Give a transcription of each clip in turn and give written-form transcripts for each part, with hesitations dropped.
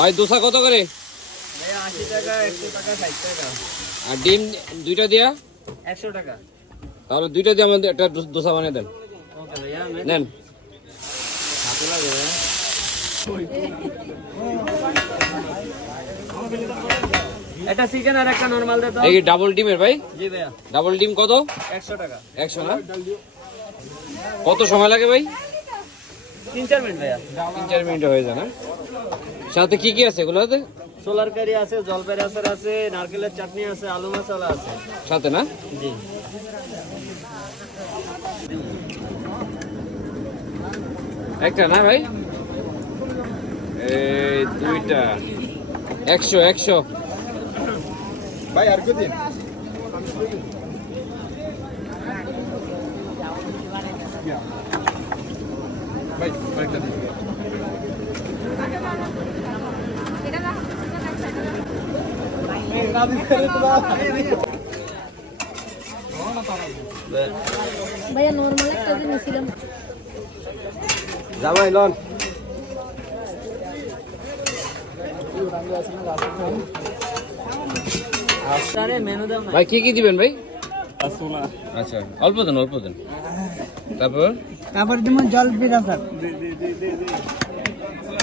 ভাই দোসা কত করে? 80 টাকা, 100 টাকা, 60 টাকা। আর ডিম দুইটা দিয়া 100 টাকা। তাহলে দুইটা দিয়ে আমাদের একটা দোসা বানিয়ে দেন। ওকে ভাইয়া, নেন। হাতে লাগে ভাইয়া। একটা চিকেন আর একটা নরমাল দে তো। এই ডাবল ডিমের ভাই? জি ভাইয়া। ডাবল ডিম কত? 100 টাকা। 100 না? কত সময় লাগে ভাই? 3-4 মিনিট ভাইয়া। 3-4 মিনিটে হয়ে যায় না? সাথে কি কি আছে এগুলোতে? সোলার কারি আছে, জলপাইয়ের আচার আছে, নারকেলের চাটনি আছে, আলু মশলা আছে। সাথে না? জি। একটা না ভাই? এই দুইটা 100 ভাই আর কি দিন? ভাই আরেকটা দিন। ভাইয়া নরমাল একটা যে নিছিলাম জামাই লন। আরে মেনু দাও না। ভাই কি কি দিবেন ভাই? আসুনা। আচ্ছা অল্প দেন তারপর তারপরে দিমু জল বিরাফার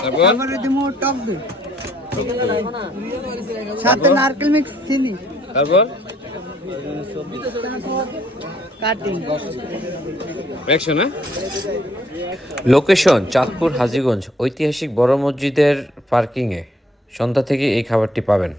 তারপর তারপরে দিমু টক দই সাথে নারকেল মিক্স চিনি তারপর কাটিং 100 না? লোকেশন চাঁদপুর হাজীগঞ্জ ঐতিহাসিক বড় মসজিদের পার্কিংয়ে। সন্ধ্যা থেকে এই খাবারটি পাবেন।